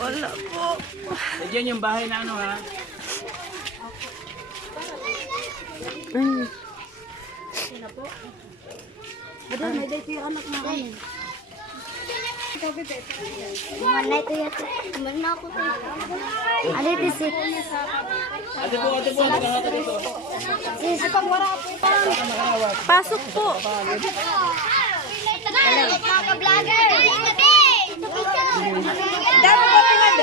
Wala po. Diyan yung bahay na ano ha? Madam, may date yung anak na kami. Manay ko yun. Kumain na ako. Ano ito si? Ate po, ate po. Si pagwara po. Pasok po. Mga vlogger. Dami po tingad.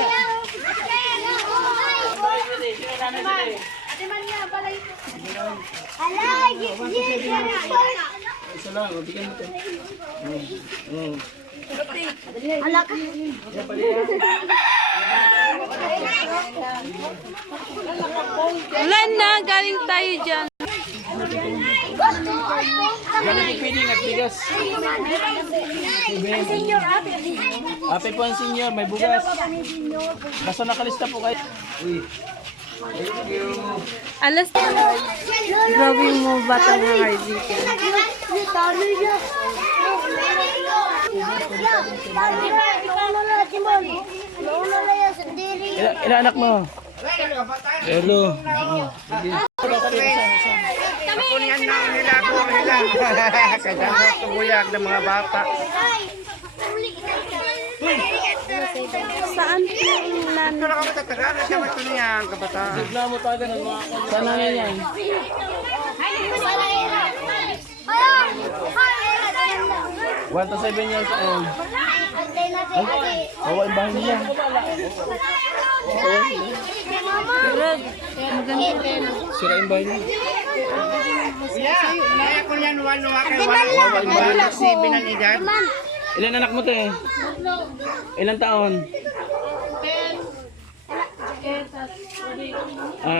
Alay! Isa lang, bigyan mo ito. Alak. Wala na, galing tayo dyan. Ganun yung pili, nagbigas. Senior ate. Ate po ang senior, may bugas. Basta nakalista po kayo. Uy. Alas. Grabe mo bata ng Harvey. Ilan anak mo? Hello. Ako niyan na nila po nila. Kaya tumuyag ng mga bata. Saan po yung nan? Pero ako tatagal na siya ito niya ang kabataan. Sigla mo tayo ng mga sana na yan. 1 to 7 years old. Awa yung bahay nila. Sira yung bahay nila. Yeah, naya ko niyan walo kay walo si binanidad. Ilan anak mo to eh? Ilan taon?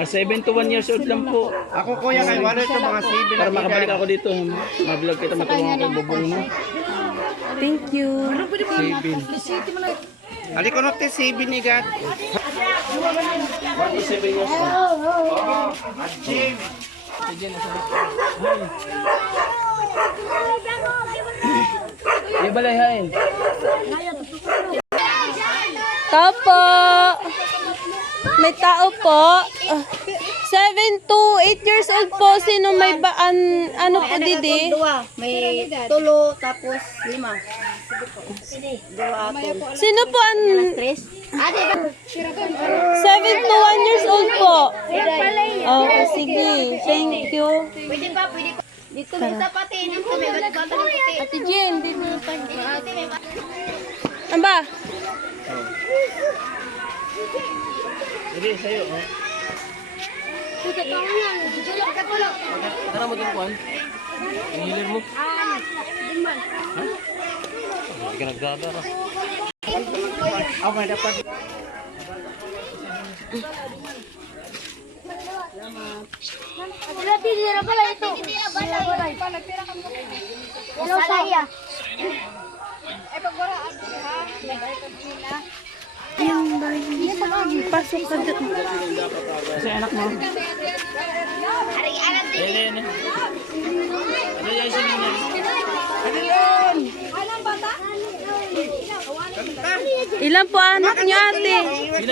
7 to 1 years old lang po. Ako kuya kay walo ito mga si Para makabalik binanidad. ako dito. Mablog kita, matulungan ko yung bubong mo. Thank you. 7. Ali ko note si binigad. 1 to 7 years old. Jim. Yung balay hain. Tao po. May tao po. 7 to 8 years old po. Sino may ano po didi? May tulo tapos 5. Sino po ang Ate, 7 to 1 years old po? Oh, sige. Thank you. pwede pa. Dito may tapatin. Dito may bata ng puti. Ate Jen, dito. Ate, may Ano ba? Sige, sa'yo. Oh. Tara mo din, Juan. Ang hilir mo. Hindi ka nagdadara. Ako may dapat. Wala tira pala ito. Hello, saya. Pasok ka doon. Kasi anak mo. Ayan. Ano yan siya niya? Ilan po anak niyo ate?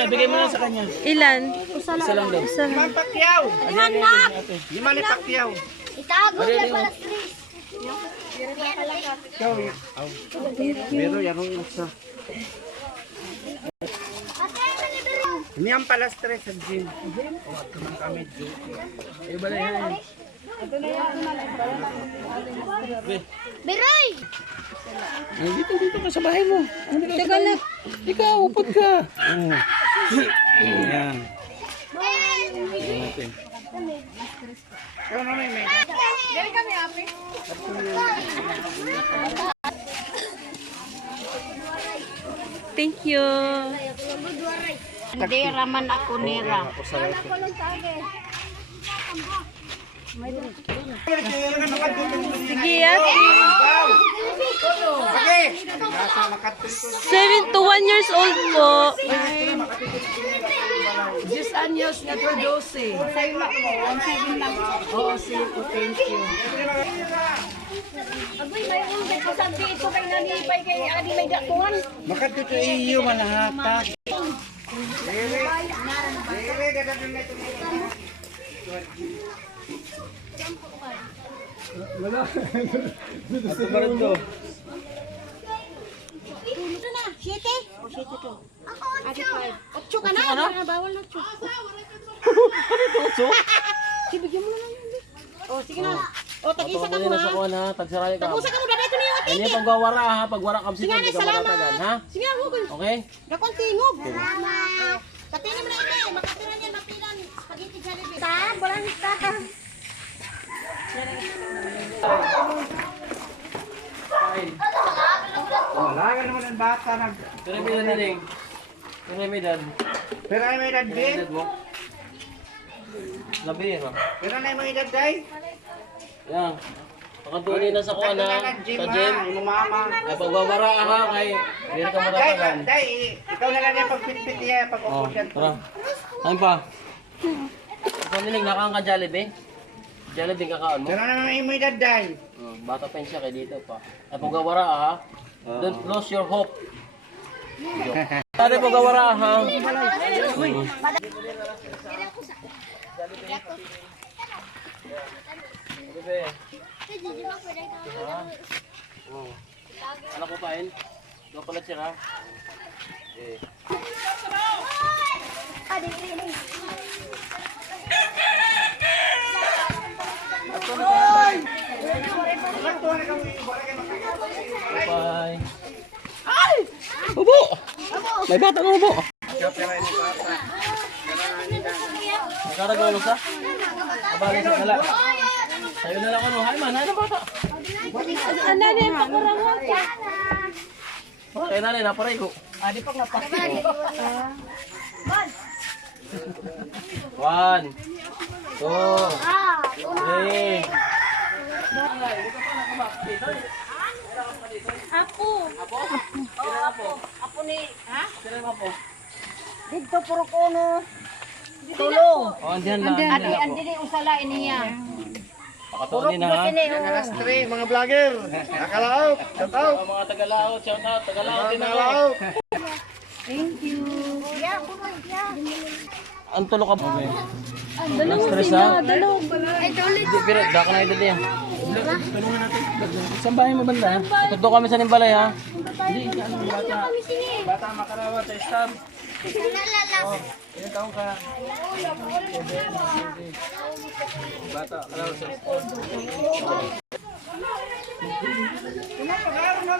Bigay mo na sa kanya. Ilan? Isa lang daw. Isa. Limang pakyaw. Ate. Lima ni pakyaw. Itago niya pala. Pero yan ang isa. Niyang pala stress sa gym. Kami Yung balay hain. Beroy! Ay, dito ka sa bahay mo. Teka lang. Ikaw, upod ka. Ayan. Ayan natin. Ikaw na may. Thank you. Hindi raman ako nira. Sige ate. Okay. Nasa makatuloy. 7 to 1 years old po. 10 años na to 12. Oo, sige po, thank you. Agoy, may unday ko sabi ito kay nanipay kay adi may dakuan. Makatuto iyo manahata. Ito ba rin to? Ito na, 7. O 7 to. Ako 8. 8 ka na, bawal na 8. Oso? Sige, bigyan mo na lang yun. O, sige na. O, tag-isa ka Ito mo na sa ha. kuha na, tagsaray ka. Tag-usa ka mo, dada ito na yung Ano yung pagwawara ha? Pagwara kam Sige sito, na, hindi ka matatagan, ha? salamat. Sige na, Google. Okay? Dakon tingog. Salamat. Katinin mo na ito. Makatira niyan, mapilan. Spaghetti Jollibee. Ta, walang ta. Wala ka naman ang bata nag... Pero may naniling. Pero may dad. Pero ay may edad, May be. dad mo. Labi, ha? Pero ay may edad, day. Yan. Pagkantunin na sa kuha na, sa gym. Umama. Ay pagwawara ha, kay hindi ka matatagan. Day, ikaw na lang yung pagpitpit niya, Oh, pag-upod yan. tara. Saan pa? Ikaw niling nakaang ka Jollibee? Jollibee kakaon mo? Pero naman may edad, day. Oh, bata pa yun siya kay dito pa. Ay pagwawara ha. Don't lose your hope. Tari pagwawara ha. Bebe. Oh. Anak ko kain? Ikaw pala siya ha? Eh. Bye. Ay! Ubo! May bata ng ubo. Nakaragaw mo sa? Abali sa kala. Sa'yo na lang ano. Hay man, hay na bata. Ano na yung pakurangan ka? Kaya na rin, naparay ko. Adi pag napakita. 1, 2, 3. Apo. Apo? Sino apo? Apo ni, ha? Sino apo? Dito puro kono. Tulong. Oh, andiyan na. Andiyan na po. Andi ni usala iniya. Pakatunin na ha. Alas 3, mga vlogger. Nakalaot. Shout out. Mga Tagalaot, shout out. Tagalaot din ako. Nakalaot. Thank you. Ya, kuno ya. Ang tulo ka po. Dalawang Stress, sila. ha? Dalawang. Hindi, pero dako na edad yan. Tulungan natin. Saan bahay mo banda? Tuto kami sa Nimbalay ha. Hindi, ano bata. Bata makarawa sa stab. Ilan taong ka? Bata, karawa sa stab.